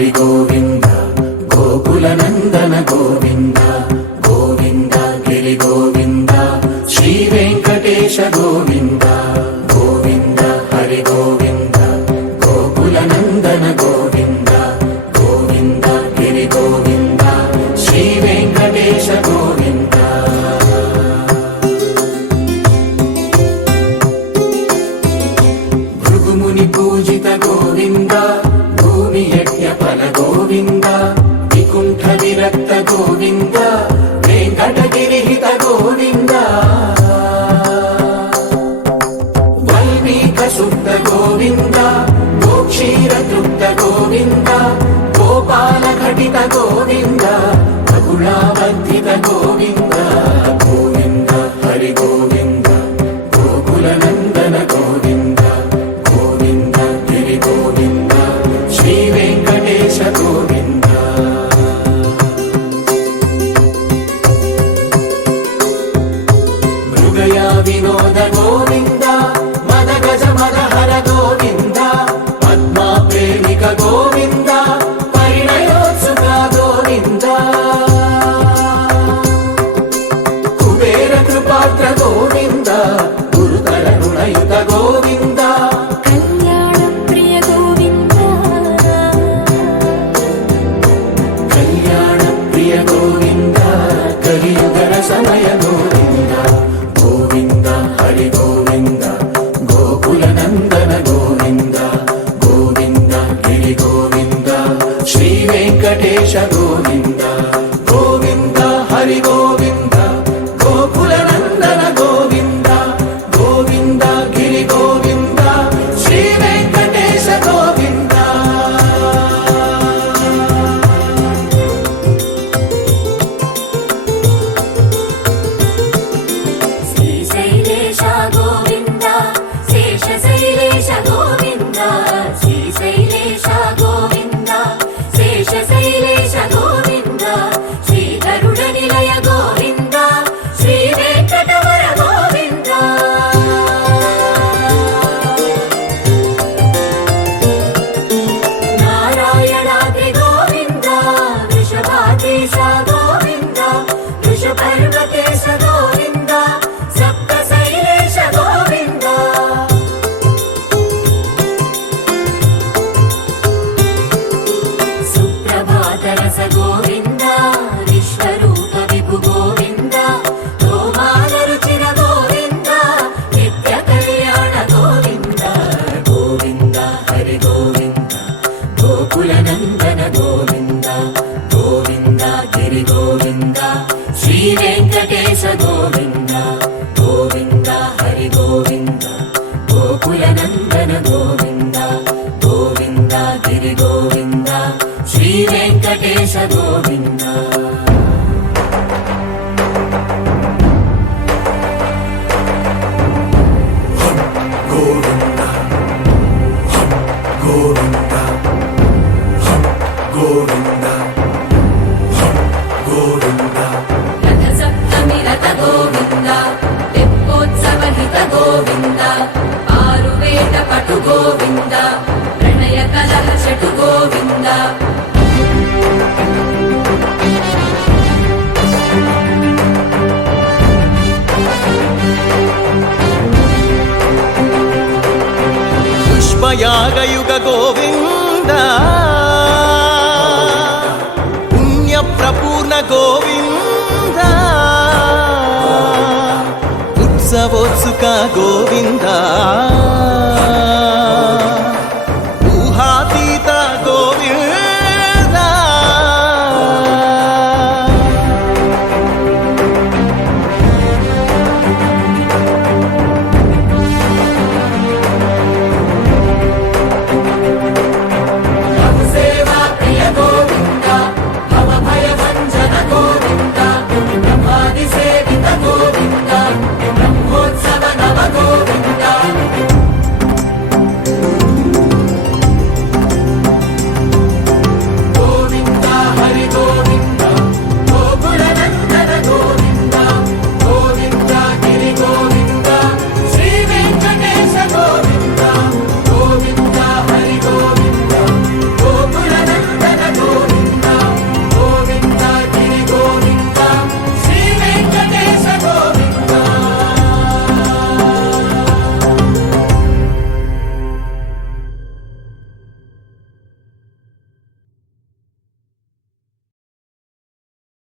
హరి గోవింద గోకుల నందన గోవింద గోవింద గిరి గోవింద శ్రీ వెంకటేశ గోవింద గోవింద హరి గోవింద గోకుల నందన గోవింద గోవింద గిరి గోవింద శ్రీ వెంకటేశ గోవింద భృగుముని పూజిత గోవింద భూమి యజ్ఞ ఫల గోవింద వికుంఠ విరక్త గోవింద వెంకటగిరిహిత గోవింద వల్మీక శుద్ధ గోవింద గోక్షీర తృప్త గోవింద గోపాల ఘటిత గోవింద బహుళావర్ధిత గోవింద గోవింద హరి గోవింద గోకుల నందన గోవింద గోవింద గిరి గోవింద శ్రీ వెంకటేశ గోవింద మృగయా వినోద గోవింద మద గజ మద హర గోవింద పద్మా ప్రేమిక గోవింద పరిణయోత్సుక గోవింద కుబేర కృపాత్ర గోవింద గురుతర రుణయుత గోవింద కళ్యాణ ప్రియ గోవింద కళ్యాణ ప్రియ గోవింద కలియుగర సమయ గోవింద గోవింద హరి గోవింద గోకుల నందన గోవింద గోవింద గిరి గోవింద శ్రీ వెంకటేశ గోవింద గోవింద హరి గోవింద గోకుల నందన గోవింద గోవింద గిరి గోవింద శ్రీ వెంకటేశ గోవింద శ్రీశైలేశ గోవింద శేషశైలేశ గోవింద శ్రీశైలేశ గోవింద శేషశైలేశ గోవింద శ్రీ గరుడ నిలయ గోవింద శ్రీ వెంకటవర గోవింద నారాయణాద్రి గోవింద వృషభాదేశ గోవింద వృషపర్వతేశ గోవింద సప్తశైలేశ గోవింద సుప్రభాతరస గోవింద విశ్వరూప విభు గోవింద గోమాల రుచిర గోవింద నిత్య కళ్యాణ గోవింద గోవింద హరి గోవింద గోకుల నందన గోవింద గోవింద గిరి గోవింద శ్రీ వెంకటేశ గోవింద గోవింద హరి గోవింద గోకుల నందన గోవింద గోవింద గిరి గోవింద శ్రీ వెంకటేశ గోవింద గోవింద గోవింద గోవింద గోవింద రథ సప్తమి రథ గోవింద తెప్పోత్సవ హిత గోవింద ఆరువేద పటు గోవింద ప్రణయ కలహ షటు గోవింద పుష్పయాగయుగ గోవింద పుణ్య ప్రపూర్ణ గోవింద ఉత్సవోత్సుక గోవింద